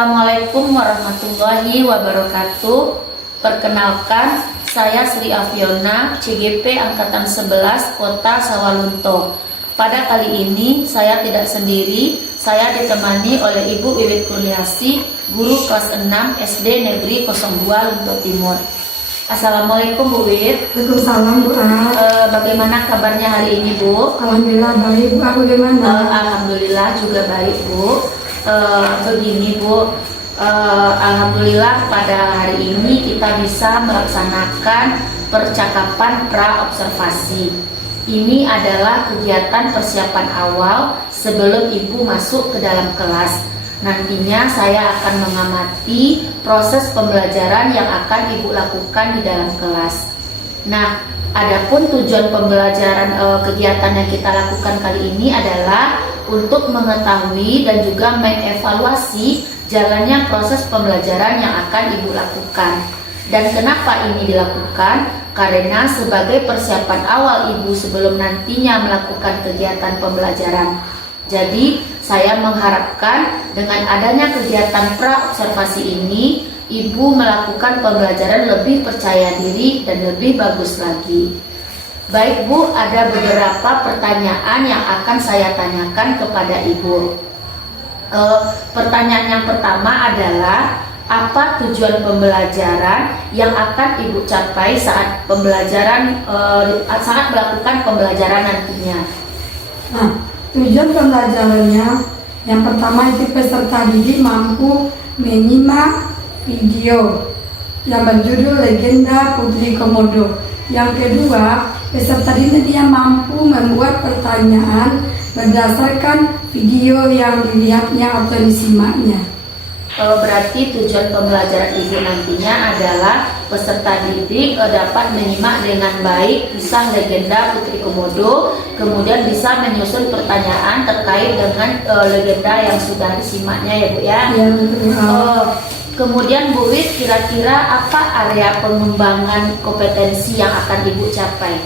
Assalamualaikum warahmatullahi wabarakatuh. Perkenalkan, saya Sri Afiona, CGP Angkatan 11 Kota Sawalunto. Pada kali ini saya tidak sendiri, saya ditemani oleh Ibu Wiwit Kurniasi, guru kelas 6 SD Negeri 02 Lunto Timur. Assalamualaikum Bu Wiwit. Waalaikumsalam Bu. Bagaimana kabarnya hari ini Bu? Alhamdulillah baik Bu. Bagaimana? Alhamdulillah juga baik Bu. Begini Bu, alhamdulillah pada hari ini kita bisa melaksanakan percakapan pra-observasi. Ini adalah kegiatan persiapan awal sebelum Ibu masuk ke dalam kelas. Nantinya saya akan mengamati proses pembelajaran yang akan Ibu lakukan di dalam kelas. Nah, adapun tujuan pembelajaran kegiatan yang kita lakukan kali ini adalah untuk mengetahui dan juga mengevaluasi jalannya proses pembelajaran yang akan Ibu lakukan. Dan kenapa ini dilakukan? Karena sebagai persiapan awal Ibu sebelum nantinya melakukan kegiatan pembelajaran. Jadi, saya mengharapkan dengan adanya kegiatan pra-observasi ini, Ibu melakukan pembelajaran lebih percaya diri dan lebih bagus lagi. Baik Bu, ada beberapa pertanyaan yang akan saya tanyakan kepada Ibu. Pertanyaan yang pertama adalah, apa tujuan pembelajaran yang akan Ibu capai saat saat melakukan pembelajaran nantinya? Nah, tujuan pembelajarannya yang pertama itu peserta didik mampu menyimak video yang berjudul Legenda Putri Komodo. Yang kedua, peserta didik dia mampu membuat pertanyaan berdasarkan video yang dilihatnya atau disimaknya. Berarti tujuan pembelajaran Ibu nantinya adalah peserta didik dapat menyimak dengan baik kisah legenda Putri Komodo, kemudian bisa menyusun pertanyaan terkait dengan legenda yang sudah disimaknya ya Bu ya. Ya, betul. Kemudian Bu Wit, kira-kira apa area pengembangan kompetensi yang akan Ibu capai?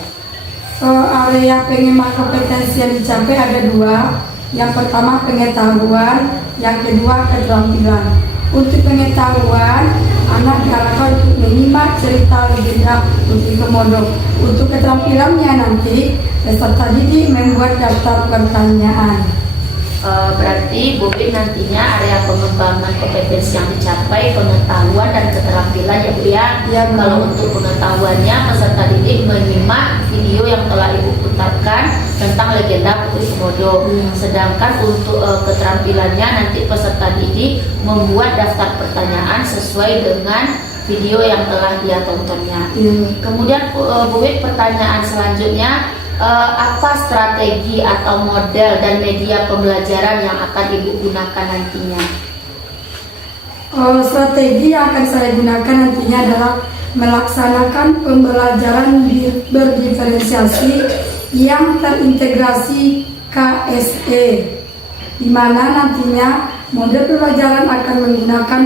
Area pengembangan kompetensi yang dicapai ada dua. Yang pertama pengetahuan, yang kedua keterampilan. Untuk pengetahuan, anak diarahkan untuk menyimak cerita legenda Putri Komodo. Untuk keterampilannya nanti peserta didik membuat daftar pertanyaan. Berarti Bu Wit nantinya area pengembangan kompetensi yang dicapai pengetahuan dan keterampilan ya Bu ya. Ya, Bu. Kalau untuk pengetahuannya, peserta didik menyimak video yang telah Ibu putarkan tentang legenda Putri Komodo. Sedangkan untuk keterampilannya, nanti peserta didik membuat daftar pertanyaan sesuai dengan video yang telah dia tontonnya. Kemudian Bu Wit, pertanyaan selanjutnya, apa strategi atau model dan media pembelajaran yang akan Ibu gunakan nantinya? Strategi yang akan saya gunakan nantinya adalah melaksanakan pembelajaran berdiferensiasi yang terintegrasi KSE, di mana nantinya model pembelajaran akan menggunakan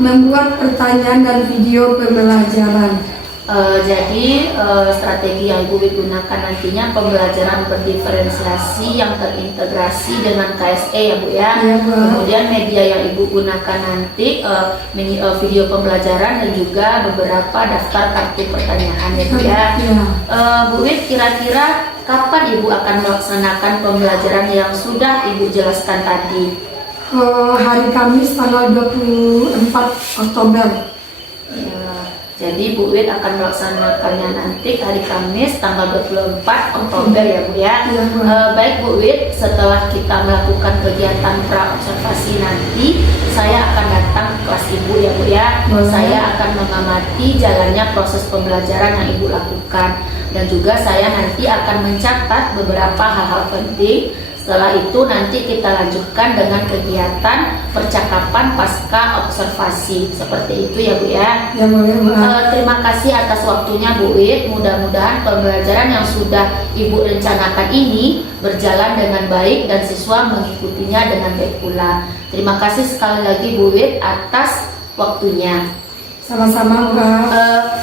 membuat pertanyaan dan video pembelajaran. Jadi strategi yang Ibu gunakan nantinya pembelajaran berdiferensiasi yang terintegrasi dengan KSE ya Bu ya. Ya, Bu. Kemudian media yang Ibu gunakan nanti video pembelajaran dan juga beberapa daftar kartu pertanyaan ya Bu ya. Bu Wit, kira-kira kapan Ibu akan melaksanakan pembelajaran yang sudah Ibu jelaskan tadi? Hari Kamis tanggal 24 Oktober. Jadi Bu Wit akan melaksanakannya nanti hari Kamis tanggal 24 Oktober ya Bu ya. Baik Bu Wit, setelah kita melakukan kegiatan pra-observasi nanti, saya akan datang ke kelas Ibu ya Bu ya. Saya akan mengamati jalannya proses pembelajaran yang Ibu lakukan. Dan juga saya nanti akan mencatat beberapa hal-hal penting. Setelah itu nanti kita lanjutkan dengan kegiatan percakapan pasca observasi. Seperti itu ya Bu ya. Ya, boleh, Bu. Terima kasih atas waktunya Bu Wit. Mudah-mudahan pembelajaran yang sudah Ibu rencanakan ini berjalan dengan baik dan siswa mengikutinya dengan baik pula. Terima kasih sekali lagi Bu Wit atas waktunya. Sama-sama, Bu.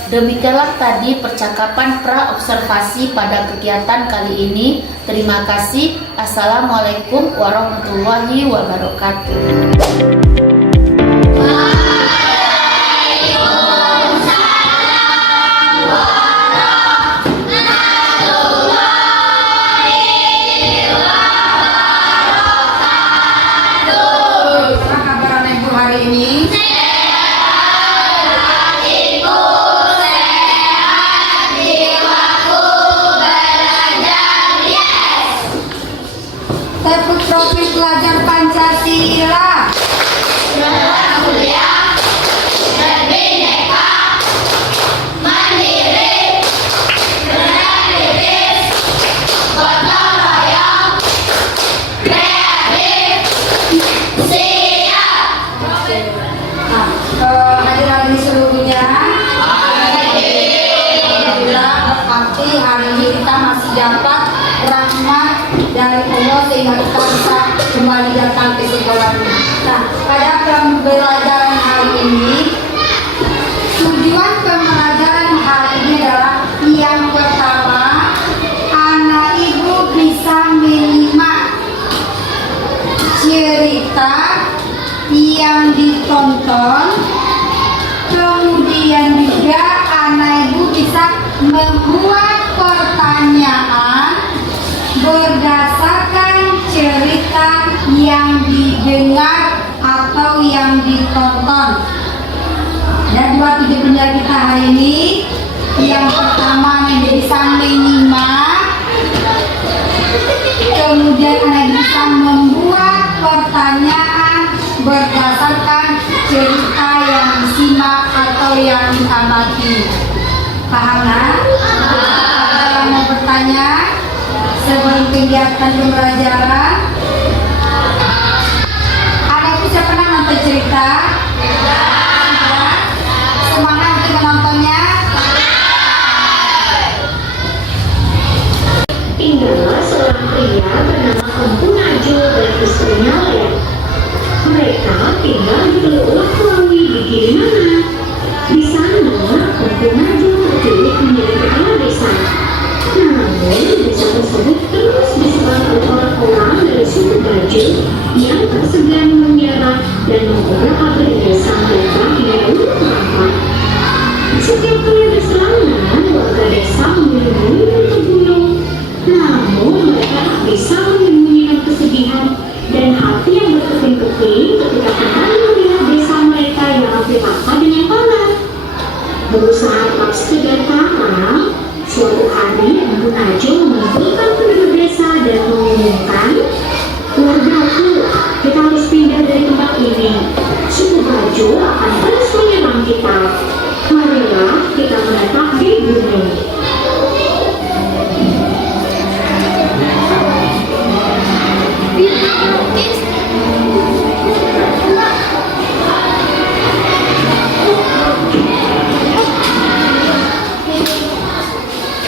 Demikianlah tadi percakapan pra-observasi pada kegiatan kali ini. Terima kasih. Assalamualaikum warahmatullahi wabarakatuh. menonton. Kemudian juga anak ibu bisa membuat pertanyaan berdasarkan cerita yang didengar atau yang ditonton. Ada dua tiga benda kita hari ini. Yang pertama menjadi sambil menyimak, kemudian anak bisa membuat pertanyaan berdasarkan cerita yang disimak atau yang diamati. Paham nak? Ada yang mau bertanya sebelum kegiatan pembelajaran? Anak bisa pernah nonton cerita? Semangat untuk menontonnya. Tinggallah seorang pria bernama Empu Najwa dan istrinya Lea. Mereka tinggal di Teluk Klawi di Gilimanuk. Di sana, Empu Najwa terpilih menjadi kepala desa. Namun, desa tersebut terus diserang oleh orang-orang dari suku Baju yang tak segan menyerang dan mengobrak abrik desa mereka hingga dulu terapat. Setiap kali ada serangan, warga desa memilih ke gunung. Namun mereka tak bisa menyembunyikan kesedihan dan hati yang berkeping-keping ketika kembali melihat desa mereka yang tertata dengan tanah. Berusaha tetap sekedar karang, suatu hari Empu Najwa mengumpulkan penduduk desa dan mengumumkan, "Wargaku, kita harus pindah dari tempat ini. Suku Baju akan terus menyerang kita. Marilah kita menetap di gunung."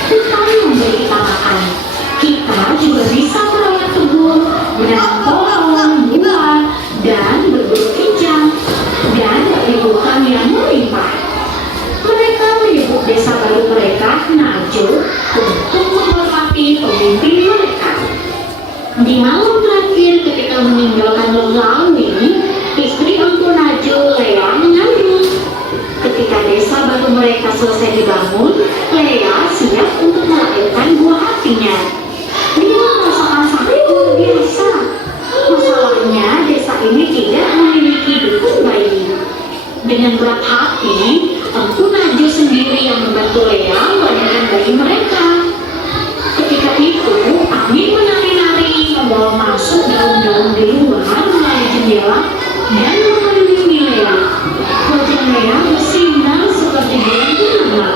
Bukan memberi tamaan, kita juga bisa merawat kebun, menanam pohon, buah, dan berburu kijang, dan menimbulkan yang melimpah. Mereka menyebut desa baru mereka Najwa untuk menghormati pemimpin mereka. Di malam terakhir ketika meninggalkan Klawi, istri Empu Najwa, Lea, mengandung. Ketika desa baru mereka selesai dibangun, Lea siap untuk melahirkan buah hatinya. Dia merasakan sakit luar biasa. Masalahnya, desa ini tidak memiliki dukun bayi. Dengan berat hati, Empu Najwa sendiri yang membantu Lea melahirkan bayi mereka. Ketika itu, angin menari-nari membawa masuk daun-daun di luar melalui jendela dan mengelilingi Lea. Wajah Lea bersinar seperti bulan purnama.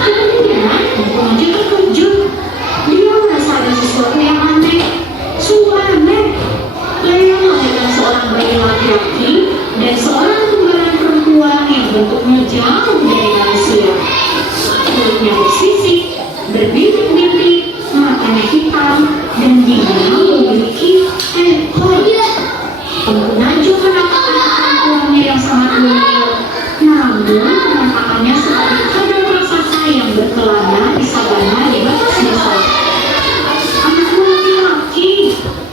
Kemudian, Empu Najwa terkejut. Dia merasa ada sesuatu yang aneh. Sungguh aneh. Lea melahirkan seorang bayi laki-laki dan seorang kembaran perempuan yang bentuknya jauh dari manusia. Kulitnya bersisik, berbintik-bintik, matanya hitam, dan dia memiliki ekor. Empu Najwa menatap anak perempuannya yang sangat mungil, namun penampakannya seperti kadal raksasa yang berkelana di sabana di batas desa. "Anakku laki-laki,"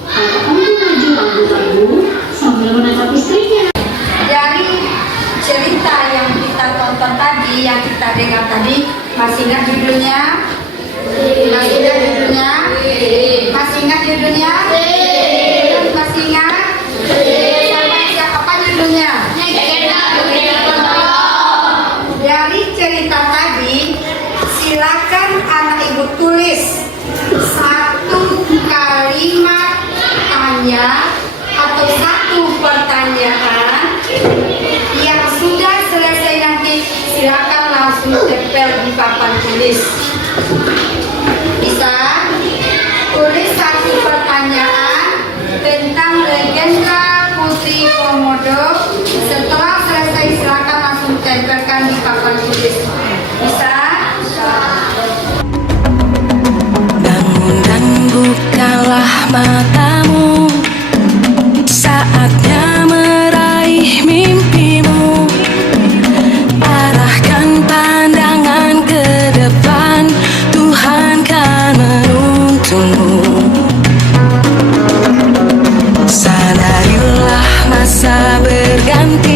kata Empu Najwa ragu-ragu sambil menatap istrinya. Dari cerita yang kita tonton tadi, yang kita dengar tadi, masih ingat judulnya? Masih ingat judulnya? Masih ingat judulnya? Masih ingat? Apa judulnya? Dari cerita tadi, silakan anak ibu tulis satu kalimat tanya atau satu pertanyaan. Yang sudah selesai nanti silakan langsung tempel di papan tulis. Bisa tulis satu pertanyaan tentang legenda Putri Komodo. Setelah selesai silakan langsung tempelkan di papan tulis. Bisa? Bangun dan bukalah matamu, saatnya meraih mimpimu. Arahkan pandangan ke depan, Tuhan kan menuntunmu. Sadarilah masa berganti,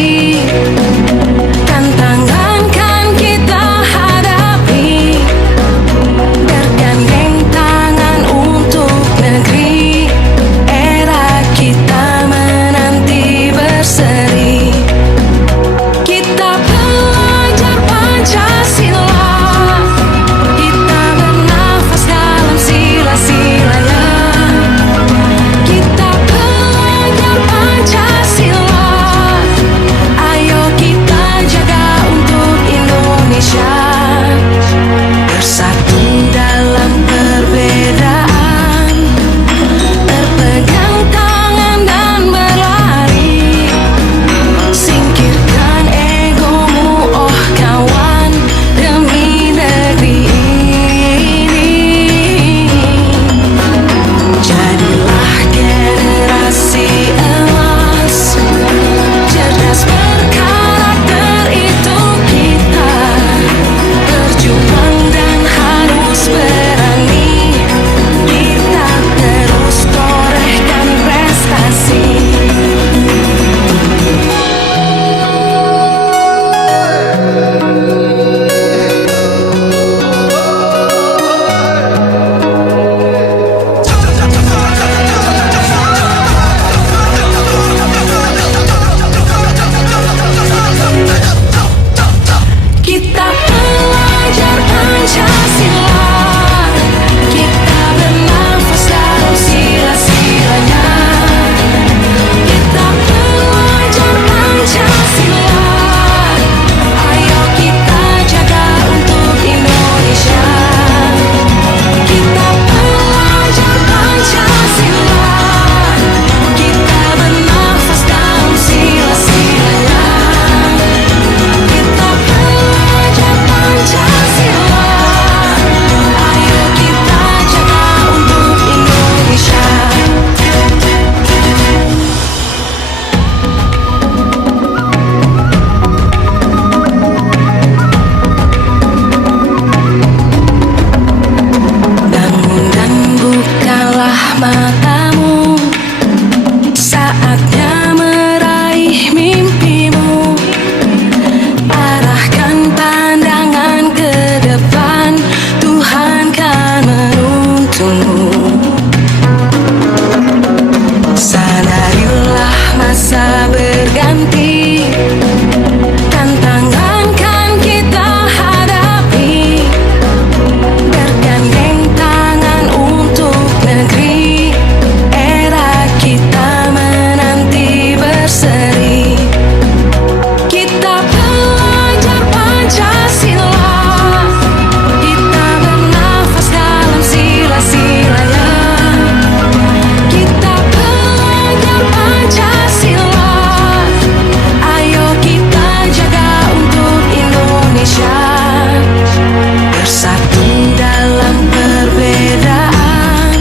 bersatu dalam perbedaan,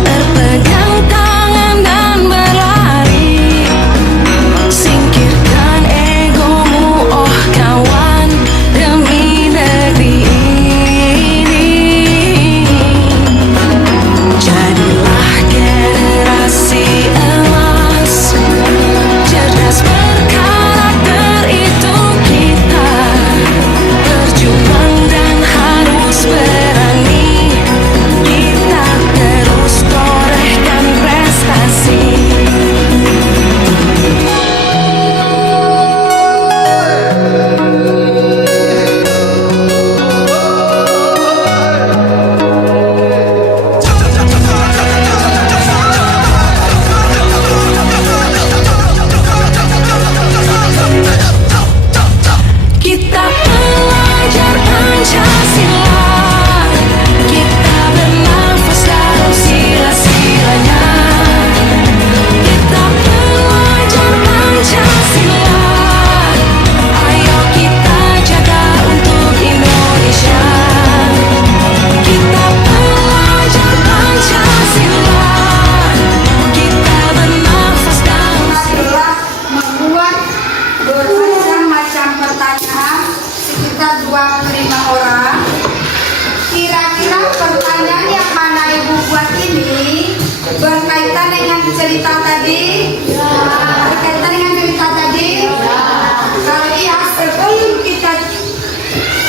berpegang tangan dan berlari. Singkirkan egomu, oh kawan, demi negeri ini. Jadilah generasi emas, cerdas berkarakter itu kita. Berjuang dan harus berani, kita terus torehkan prestasi. Kita pelajar Pancasila, kita bernafas dalam sila-silanya. Kita pelajar Pancasila, ayo kita jaga untuk Indonesia. Kita pelajar Pancasila, kita bernafas dalam adalah membuat bermacam-macam pertanyaan sekitar 25 orang. Kira-kira pertanyaan yang mana Ibu buat ini berkaitan dengan cerita tadi? Berkaitan dengan cerita tadi? Kalau iya, sebelum kita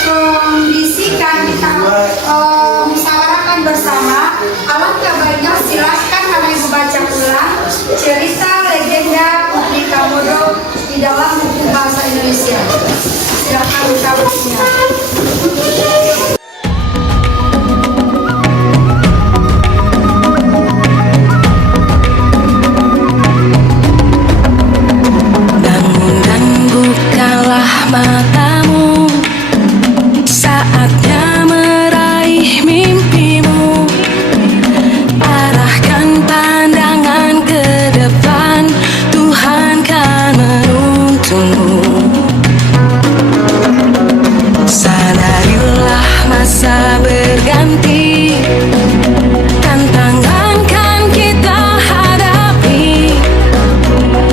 kondisikan, kita musyawarahkan bersama, alangkah baiknya silakan kalau Ibu baca ulang cerita legenda Putri Komodo di dalam buku bahasa Indonesia. Silakan buka bukunya. Bangun dan bukalah matamu, saatnya meraih mimpimu. Arahkan pandangan ke depan, Tuhan kan menuntunmu. Sadarilah masa berganti, tantangan kan kita hadapi.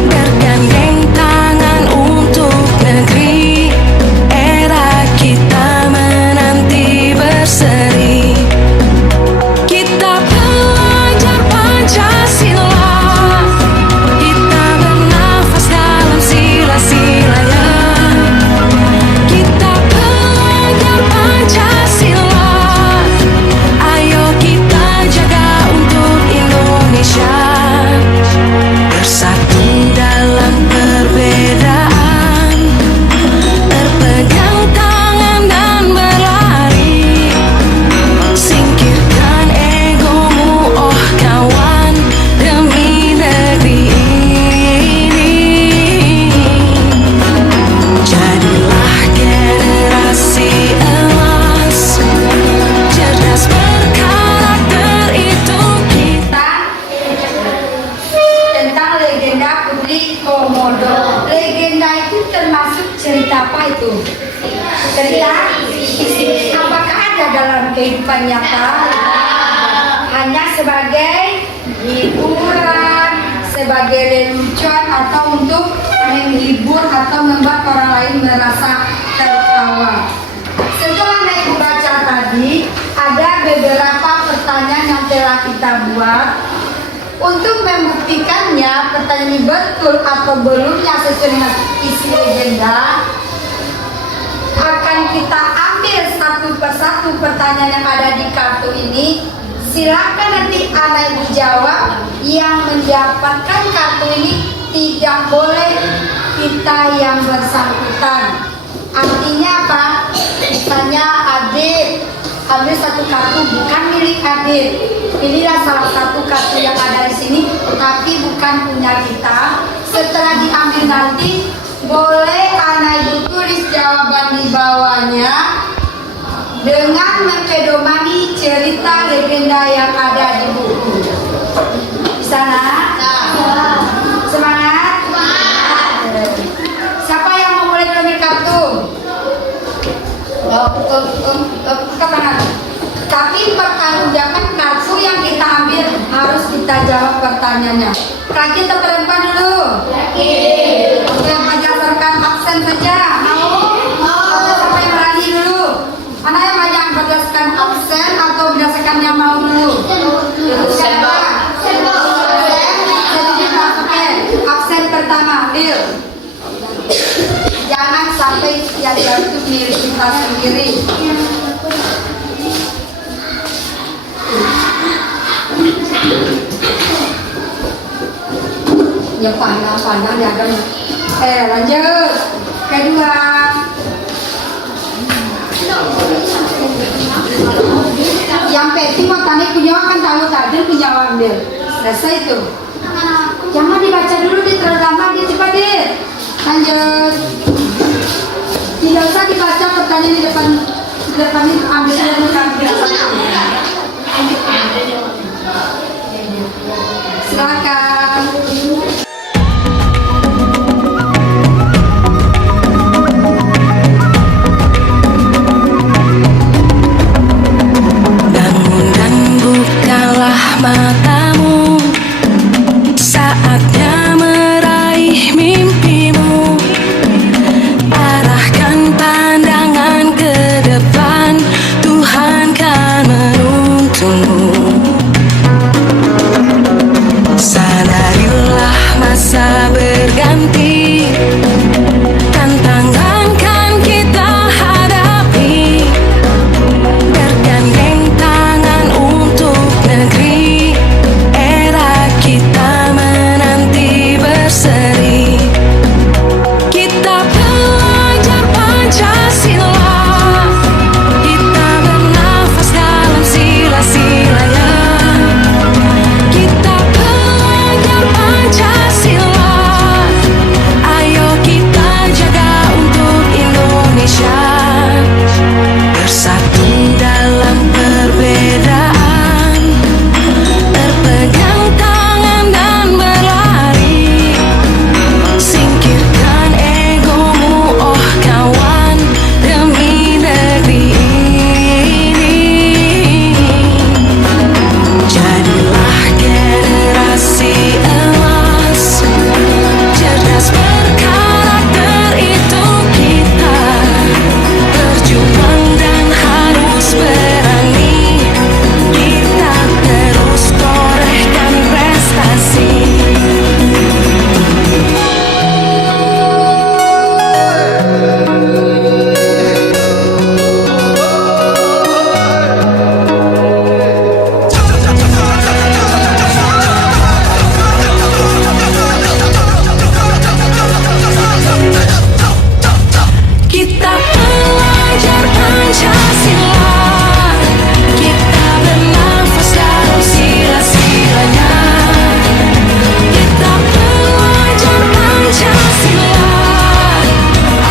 Bergandeng tangan untuk negeri, era kita menanti berseri. Kita pelajar Pancasila, kita bernafas dalam sila-silanya. Kita pelajar Pancasila, ayo kita jaga untuk Indonesia. Bersatu dalam perbedaan, berpegang tangan dan berlari. Singkirkan egomu, oh kawan, demi negeri ini. Jadilah generasi emas, cerdas berkarakter itu kita. Tentang legenda Putri Komodo. Legenda itu termasuk cerita apa itu? Cerita? Apakah ada dalam kehidupan nyata? Hanya sebagai hiburan, sebagai lelucon, atau untuk menghibur atau membuat orang lain merasa tertawa. Setelah Ibu baca tadi, ada beberapa pertanyaan yang telah kita buat. Untuk membuktikannya pertanyaan ini betul atau belumnya sesuai dengan isi legenda, akan kita ambil satu persatu pertanyaan yang ada di kartu ini. Silakan nanti anak Ibu jawab. Yang mendapatkan kartu ini tidak boleh kita yang bersangkutan. Artinya apa? Misalnya adik ambil satu kartu bukan milik adik. Inilah salah satu kartu yang ada di sini, tapi bukan punya kita. Setelah diambil nanti, boleh anak Ibu tulis jawaban di bawahnya dengan mempedomani cerita legenda yang ada di buku. Di sana? Semangat? Siapa yang mau mulai ambil kartu? Buka tangan. Tapi jangan kartu yang kita ambil harus kita jawab pertanyaannya. Yakin atau perempuan dulu? Yakin. Oke, berdasarkan absen saja. Mau? Siapa yang berani dulu? Mana yang banyak berdasarkan absen atau berdasarkan yang mau dulu? Absen, Pak. Oke, absen pertama, ambil. Jangan sampai yang itu mirip kita sendiri. Ya pandang ya. Lanjut. Kedua. Yang penting mau tanya punya kan tahu tadi punya ambil. Selesai itu. Jangan dibaca dulu di terlalu lama dia cepat deh. Lanjut. Tidak usah dibaca pertanyaan di depan ini ambil dulu silakan. Bangun dan bukalah matamu, saatnya meraih mimpimu. Arahkan pandangan ke depan, Tuhan kan menuntunmu. Sadarilah masa berganti, tantangan kan kita hadapi. Bergandeng tangan untuk negeri, era kita menanti berseri. Kita belajar Pancasila, kita bernafas dalam sila-silanya. Kita belajar Pancasila, ayo kita jaga untuk Indonesia. Bersatu dalam perbedaan, berpegang tangan dan berlari. Singkirkan egomu, oh kawan, demi negeri ini. Jadilah generasi emas, cerdas berkarakter itu kita. Berjuang dan harus berani, kita terus torehkan prestasi. Kita belajar Pancasila, kita bernafas dalam sila-silanya. Kita belajar Pancasila,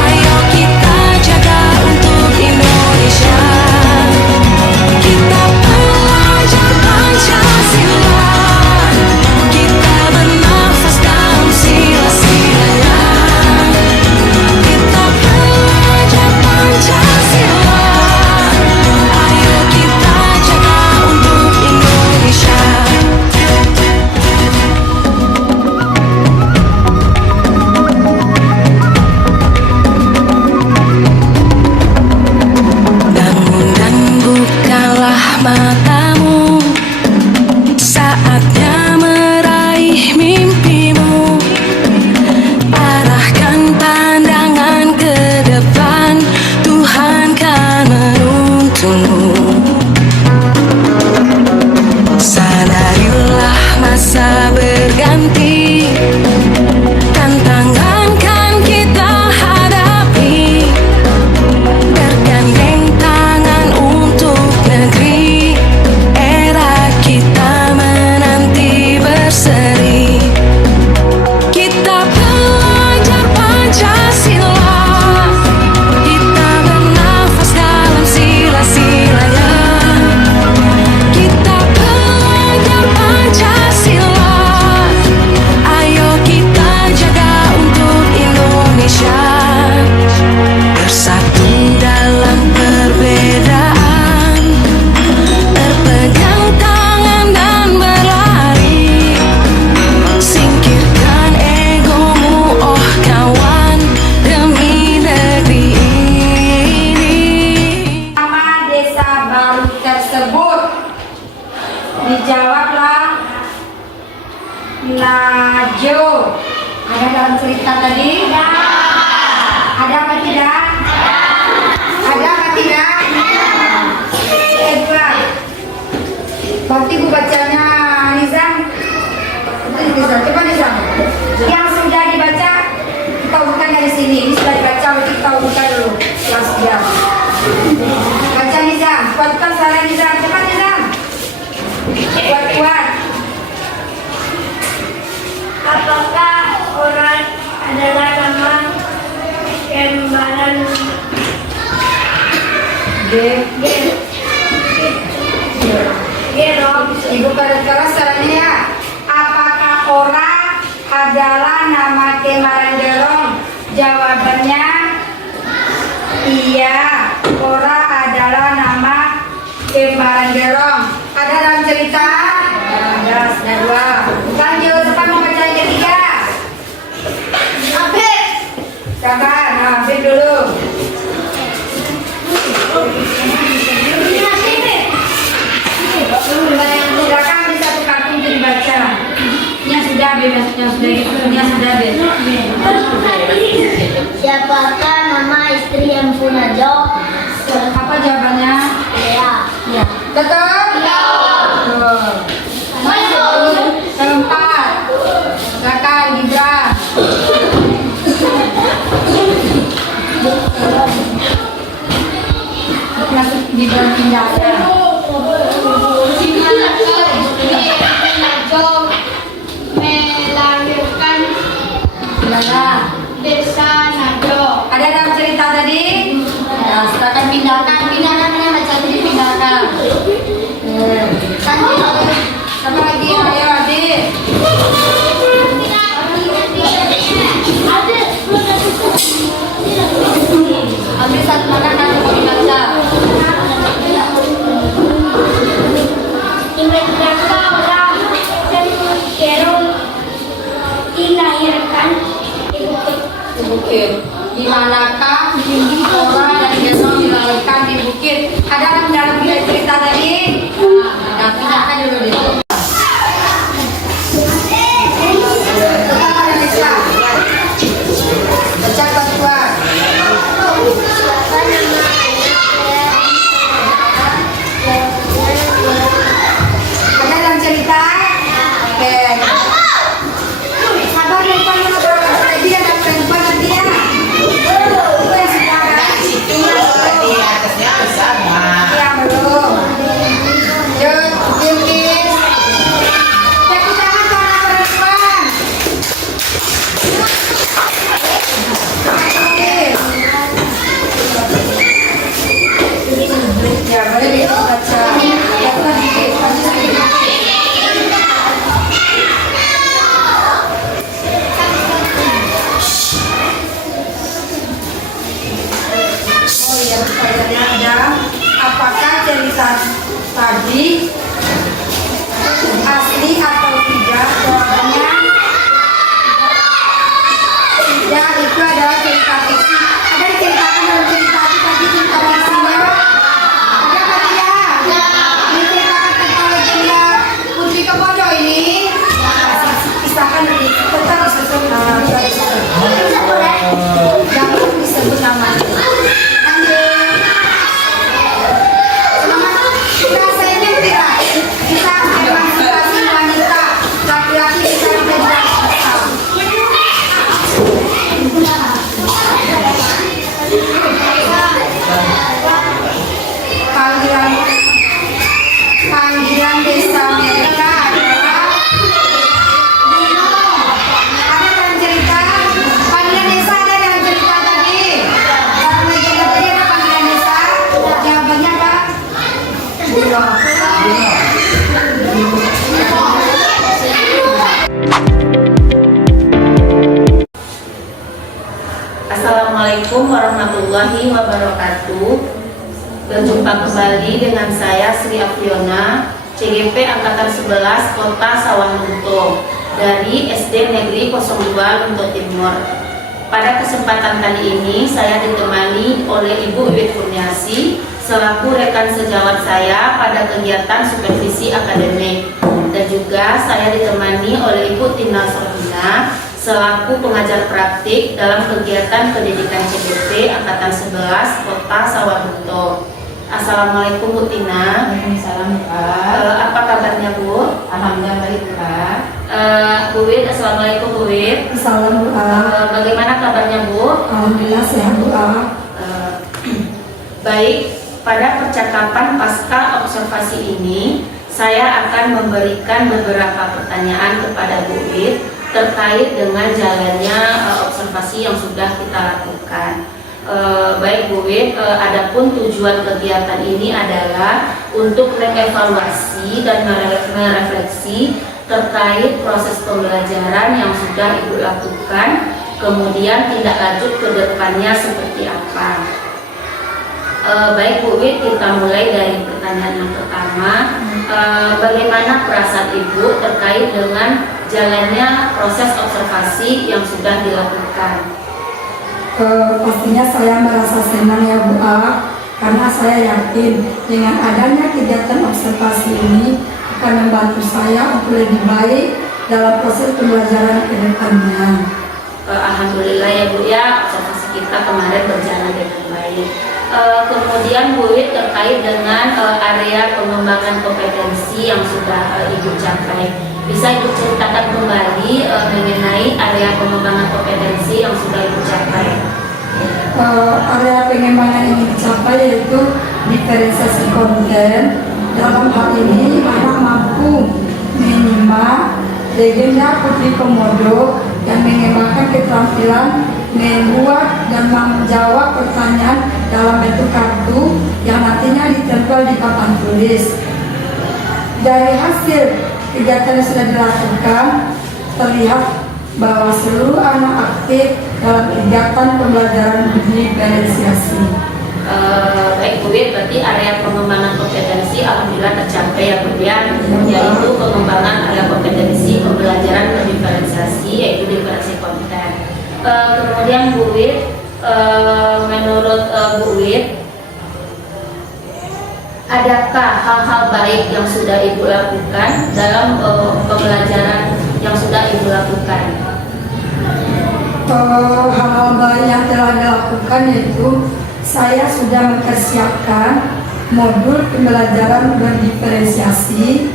ayo kita jaga untuk Indonesia. Kita belajar Pancasila, kita bernafas dalam sila-silanya. Kita belajar Pancasila, ayo kita jaga untuk Indonesia. Bangun dan bukalah matamu, saatnya meraih mimpimu. Arahkan pandangan ke depan, Tuhan kan menuntunmu. Sadarilah masa berganti, tantangan kan kita hadapi. Bergandeng tangan untuk negeri, era kita menanti berseri. Kita belajar Pancasila, kita bernafas dalam sila-silanya. dalam cerita tadi? Ada apa tidak? Ada apa tidak? Edward. Berarti Bu bacanya Nizam. Coba Nizam. Yang sudah dibaca kita bukan dari sini. Ini sudah dibaca, berarti kita buka dulu. Yang sudah. Baca Nizam. Kuatkan suara Nizam. Cepat Nizam. Kuat. Apakah orang adalah nama kembaran Gerong? Ibu keras caranya ya. Apakah orang adalah nama kembaran Gerong? Jawabannya iya. Orang adalah nama kembaran Gerong. Ada dalam cerita? Ada, sudah dua. Lanjut, cepat membaca yang ketiga. Abid. Sabar, nah, ambil dulu. Silakan di satu kartu untuk dibaca. Yang sudah bebas, yang sudah bebas. Siapakah nama istri yang punya jawab? Apa jawabannya? Ya. Ya. Betul? Ya. Betul. Keempat. Silakan Gibran. Masuk Gibran pindahnya. Melahirkan Gimana? desa Najo. Ada dalam cerita tadi? Nah, silakan pindahkan baca tadi pindahkan. Sama lagi, ayo adik. Ambil satu makan dan mau dibaca. Berapa orang Gerong dilahirkan di bukit? Di bukit. Di manakah orang dan Gerong dilahirkan di bukit? Ada dalam cerita tadi? Nah, pindahkan dulu deh. Baca kuat-kuat. Siapa nama Ada dalam cerita? Oke. Sabar lupa tadi ada perempuan nanti ya. Ya belum. Yuk, Bilkis. Tepuk tangan para perempuan. Ya boleh dibaca. Ya tadi Oh iya, pertanyaannya ada. Apakah cerita tadi asli atau tidak? Jawabannya tidak, itu adalah cerita fiksi. Ada diceritakan dalam cerita tadi cerita fiksinya. Ada apa tidak? Diceritakan tentang legenda Putri Kepodo ini. Kisahkan nanti tetap disebut nama. Jangan disebut nama. Rasanya tidak bisa emansipasi wanita, laki-laki bisa bebas. Panggilan desa mereka adalah ada dalam cerita. Panggilan desa ada dalam cerita tadi. Dalam legenda tadi ada panggilan desa. Jawabannya apa? Assalamualaikum warahmatullahi wabarakatuh. Berjumpa kembali dengan saya Sri Afiona, CGP Angkatan 11 Kota Sawah Lunto dari SD Negeri 02 Lunto Timur. Pada kesempatan kali ini saya ditemani oleh Ibu Wiwit Kurniasi selaku rekan sejawat saya pada kegiatan supervisi akademik, dan juga saya ditemani oleh Ibu Tina Sorhina selaku pengajar praktik dalam kegiatan pendidikan CBP Angkatan 11 Kota Sawalunto. Assalamualaikum Bu Tina. Waalaikumsalam Pak. Apa kabarnya Bu? Alhamdulillah baik Pak. Bu Wid, Assalamualaikum Bu Wid. Salam doa. Bagaimana kabarnya Bu? Alhamdulillah sehat doa. Baik, pada percakapan pasca observasi ini, saya akan memberikan beberapa pertanyaan kepada Bu Wid terkait dengan jalannya observasi yang sudah kita lakukan. Baik Bu Wid, adapun tujuan kegiatan ini adalah untuk mengevaluasi dan merefleksi terkait proses pembelajaran yang sudah Ibu lakukan, kemudian tindak lanjut ke depannya seperti apa. Baik Bu Wid, kita mulai dari pertanyaan yang pertama. Bagaimana perasaan Ibu terkait dengan jalannya proses observasi yang sudah dilakukan? Pastinya saya merasa senang ya Bu A, karena saya yakin dengan adanya kegiatan observasi ini akan membantu saya untuk lebih baik dalam proses pembelajaran ke depannya. Alhamdulillah ya Bu ya, observasi kita kemarin berjalan dengan baik. Kemudian Bu Wid, terkait dengan area pengembangan kompetensi yang sudah Ibu capai, bisa Ibu ceritakan kembali mengenai area pengembangan kompetensi yang sudah Ibu capai? Area pengembangan yang dicapai yaitu diferensiasi konten. Dalam hal ini anak mampu menyimak legenda Putri Komodo yang mengembangkan keterampilan membuat dan menjawab pertanyaan dalam bentuk kartu yang nantinya ditempel di papan tulis. Dari hasil kegiatan yang sudah dilakukan, terlihat bahwa seluruh anak aktif dalam kegiatan pembelajaran diferensiasi. Baik Bu Wid, berarti area pengembangan kompetensi alhamdulillah tercapai ya Bu ya, yaitu pengembangan area kompetensi pembelajaran berdiferensiasi, yaitu diferensiasi konten. Kemudian Bu Wid, menurut Bu Wid, adakah hal-hal baik yang sudah Ibu lakukan dalam pembelajaran yang sudah Ibu lakukan? Hal-hal baik yang telah dilakukan yaitu saya sudah mempersiapkan modul pembelajaran berdiferensiasi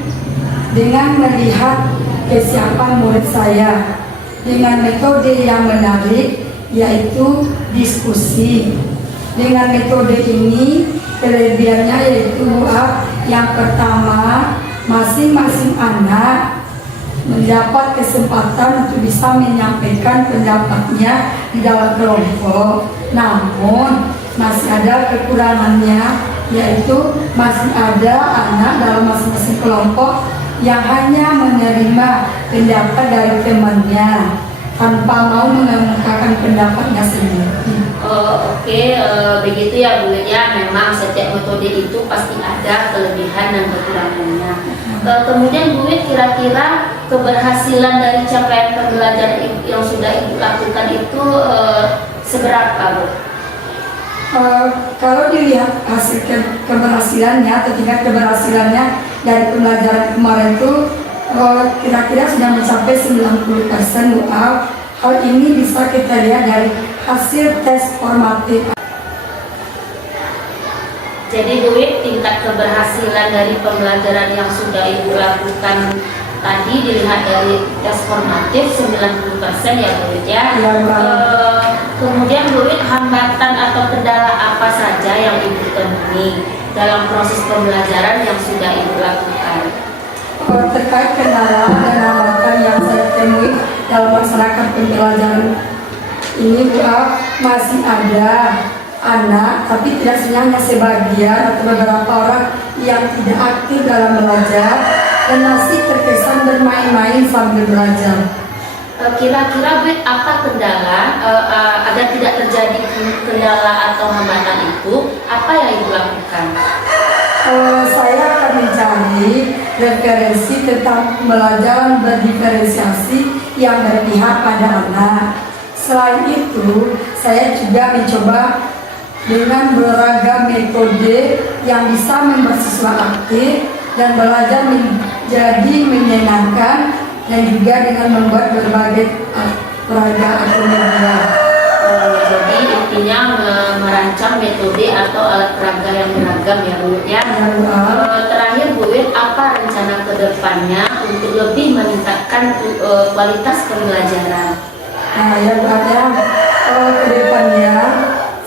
dengan melihat kesiapan murid saya dengan metode yang menarik yaitu diskusi. Dengan metode ini kelebihannya yaitu yang pertama, masing-masing anak mendapat kesempatan untuk bisa menyampaikan pendapatnya di dalam kelompok. Namun masih ada kekurangannya, yaitu masih ada anak dalam masing-masing kelompok yang hanya menerima pendapat dari temannya tanpa mau mengemukakan pendapatnya sendiri. Oke, begitu ya Bu ya. Memang setiap metode itu pasti ada kelebihan dan kekurangannya. Kemudian Bu, kira-kira keberhasilan dari capaian pembelajaran yang sudah Ibu lakukan itu seberapa Bu? Kalau dilihat hasil keberhasilannya atau tingkat keberhasilannya dari pembelajaran kemarin itu kira-kira sudah mencapai 90% Bu. Hal ini bisa kita lihat dari hasil tes formatif. Jadi Bu, tingkat keberhasilan dari pembelajaran yang sudah Ibu lakukan tadi dilihat dari tes formatif 90% ya Bu ya. Kemudian Bu, hambatan atau kendala apa saja yang Ibu temui dalam proses pembelajaran yang sudah Ibu lakukan? Terkait kendala dan hambatan yang saya temui dalam masyarakat pembelajaran ini Bu, masih ada anak, tapi tidak hanya sebagian atau beberapa orang yang tidak aktif dalam belajar dan masih terkesan bermain-main sambil belajar. Kira-kira Bu, apa kendala agar tidak terjadi kendala atau hambatan itu, apa yang Ibu lakukan? Saya akan mencari referensi tentang pembelajaran berdiferensiasi yang berpihak pada anak. Selain itu, saya juga mencoba dengan beragam metode yang bisa membuat siswa aktif dan belajar menjadi menyenangkan, dan juga dengan membuat berbagai peragaan media. Jadi intinya merancang metode atau alat peraga yang beragam ya Bu ya. Ya, Bu. Terakhir Bu Wit, apa rencana kedepannya untuk lebih meningkatkan kualitas pembelajaran? Nah, yang ada ke depannya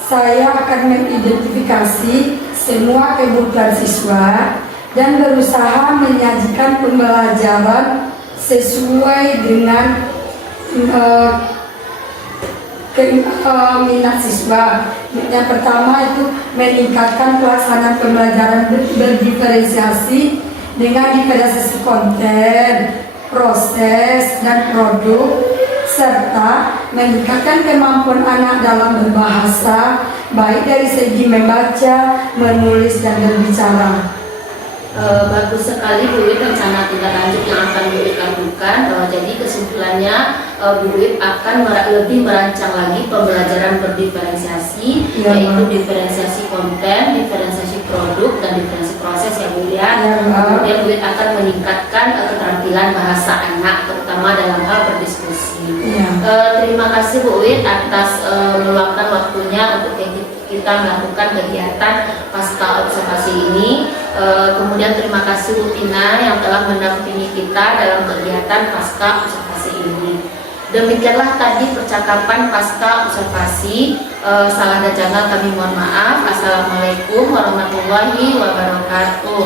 saya akan mengidentifikasi semua kebutuhan siswa dan berusaha menyajikan pembelajaran sesuai dengan minat siswa. Yang pertama itu meningkatkan pelaksanaan pembelajaran berdiferensiasi dengan diferensiasi konten, proses, dan produk, serta meningkatkan kemampuan anak dalam berbahasa, baik dari segi membaca, menulis, dan berbicara. Bagus sekali Bu Wit rencana tindak lanjut yang akan Bu Wit lakukan. Jadi kesimpulannya Bu Wit akan lebih merancang lagi pembelajaran berdiferensiasi, Ya, yaitu Ma. diferensiasi konten, diferensiasi produk, dan diferensiasi proses ya Bu ya. Ya, Ma. Kemudian Bu Wit akan meningkatkan keterampilan bahasa anak, terutama dalam hal berdiskusi. Ya. Terima kasih Bu Wit atas meluangkan waktunya untuk kita melakukan kegiatan pasca observasi ini. Kemudian terima kasih Bu Tina yang telah mendampingi kita dalam kegiatan pasca observasi ini. Demikianlah tadi percakapan pasca observasi. Salah dan janggal kami mohon maaf. Assalamualaikum warahmatullahi wabarakatuh.